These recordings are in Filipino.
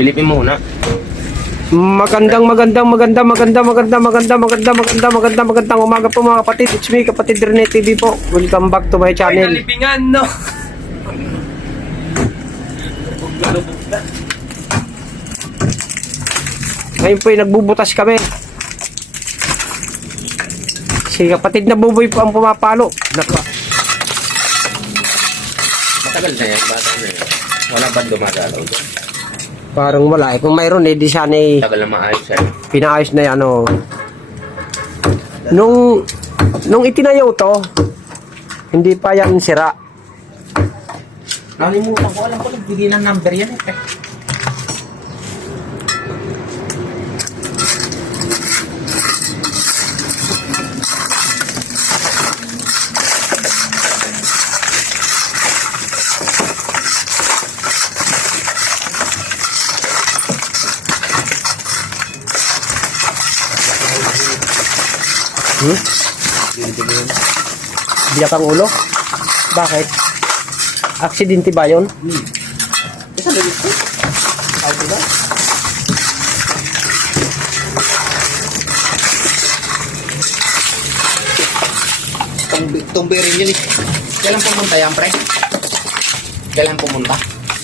Pilipin muna. Magandang umaga po mga kapatid. It's me, kapatid Rene TV po. Welcome back to my Ay, channel. nalipingan, no? Ngayon po ay nagbubutas kami. Si kapatid na buboy po ang pumapalo. Matagal na yan, bata na yan. Wala ba dumagalaw doon? Parang wala eh. Kung mayroon eh, di sana eh, Tagal na maayos yan. pinaayos na yan ano. Nung itinayaw to, hindi pa yan sira. Nalimutan ko, alam ko, nagbigay ng number yan eh. Biyak ang ulo? Bakit? Aksidente ba yun? Isa na dito? Ay, diba? Tumbirin yun eh. Kailan pumunta yan, pre? Kailan pumunta?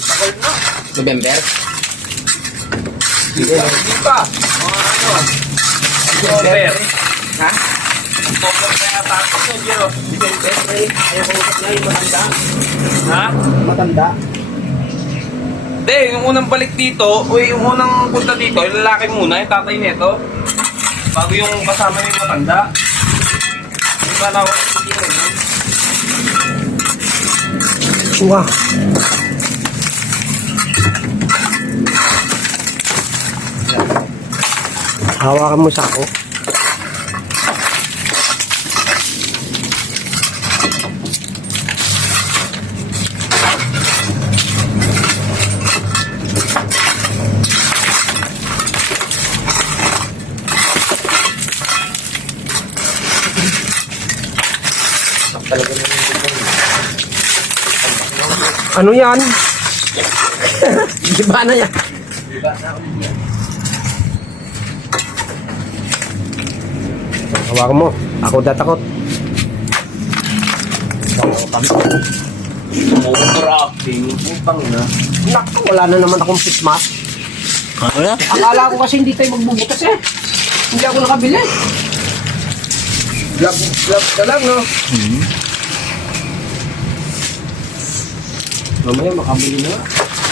Tagal na. November? Hindi pa. Mga ano? October. Ha? October kaya tapos na yun. December. Ayaw ko usap na yung matanda. Ha? Matanda. Hindi, yung unang balik dito, yung unang punta dito, yung lalaki muna, yung tatay nito. Bago yung kasama yung matanda. Hindi ba na ako yun? Wah. Hawakan mo sa ako. Ano yan? Di ba na yan? Hawakan mo. Ako datakot. Overacting. Upang na. Naku, wala na naman akong face mask. Ano? Akala ko kasi hindi tayo magbubutas eh. Hindi ako nakabili. Glove ka lang, no? Mamaya makabili na.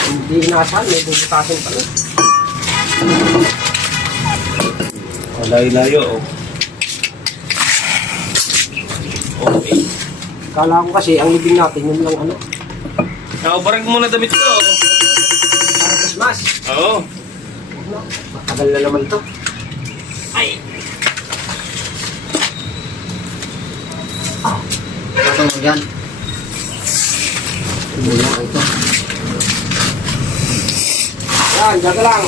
Hindi inasahan, may bubutasin pa na. Layo-layo, oh. Okay. Akala ko kasi ang libing natin, yun lang ano. Nakabarag muna damit ko. Para Christmas. Oo. Matagal na naman to. Ay. Patong mo dyan. Mula ito. Yan, dyan ka lang.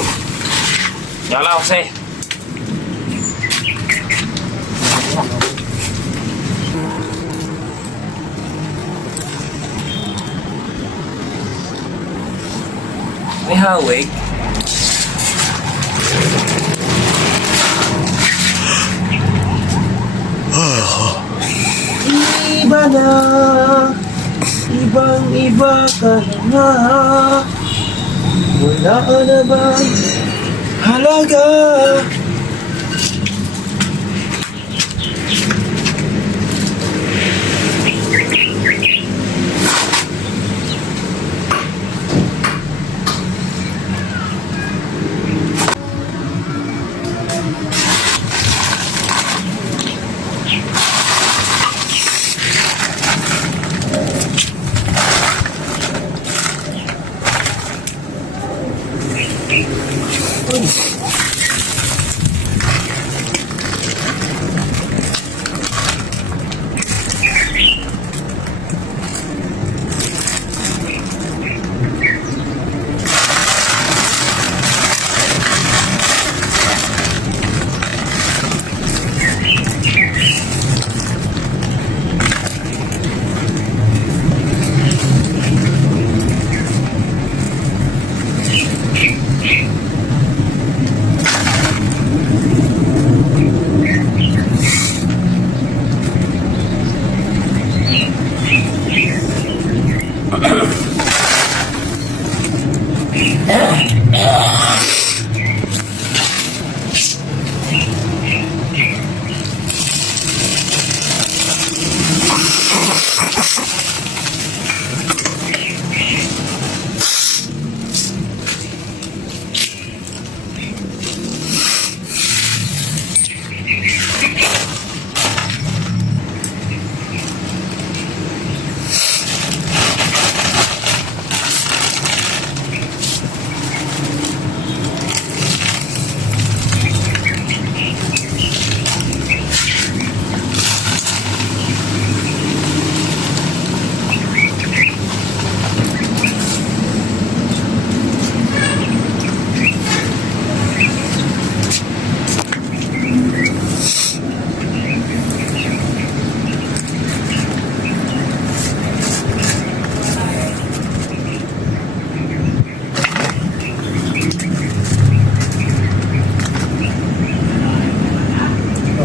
Yala, kasi. May hawig. Iba na, ibang iba ka na. Wala na bang halaga?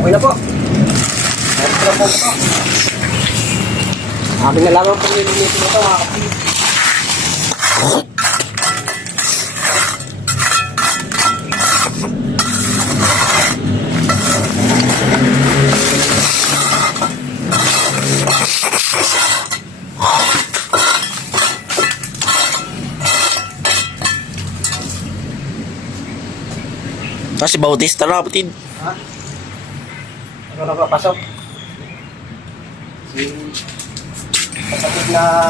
Okay na po. Ayos na po ito. Akin na lamang po niluluto ito mga kapatid. Kasi Bautista na kapatid. Ha? Ano na ba? Pasok. Si kapatid na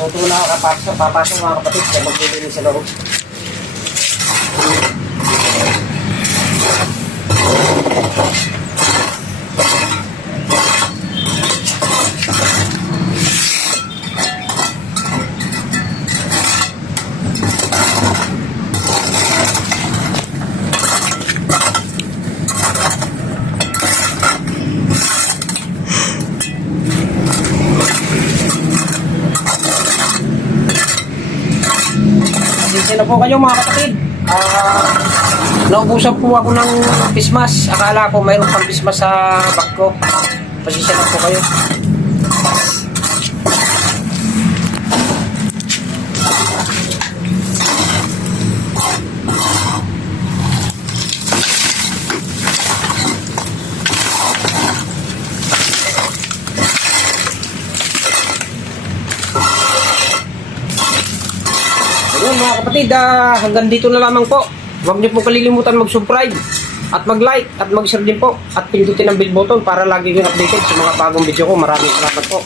tuto na papasok mga kapatid kaya magbibili sa loob. Pasensya na po kayo mga kapatid. Naubusan po ako ng pismas. Akala ko mayroon pang pismas sa bag ko. Pasensya na po kayo. Ayun mga kapatid, hanggang dito na lamang po. Huwag niyo po kalilimutan mag-subscribe at mag-like at mag-share din po at pindutin ang bell button para lagi kayong updated sa mga bagong video ko. Maraming salamat po.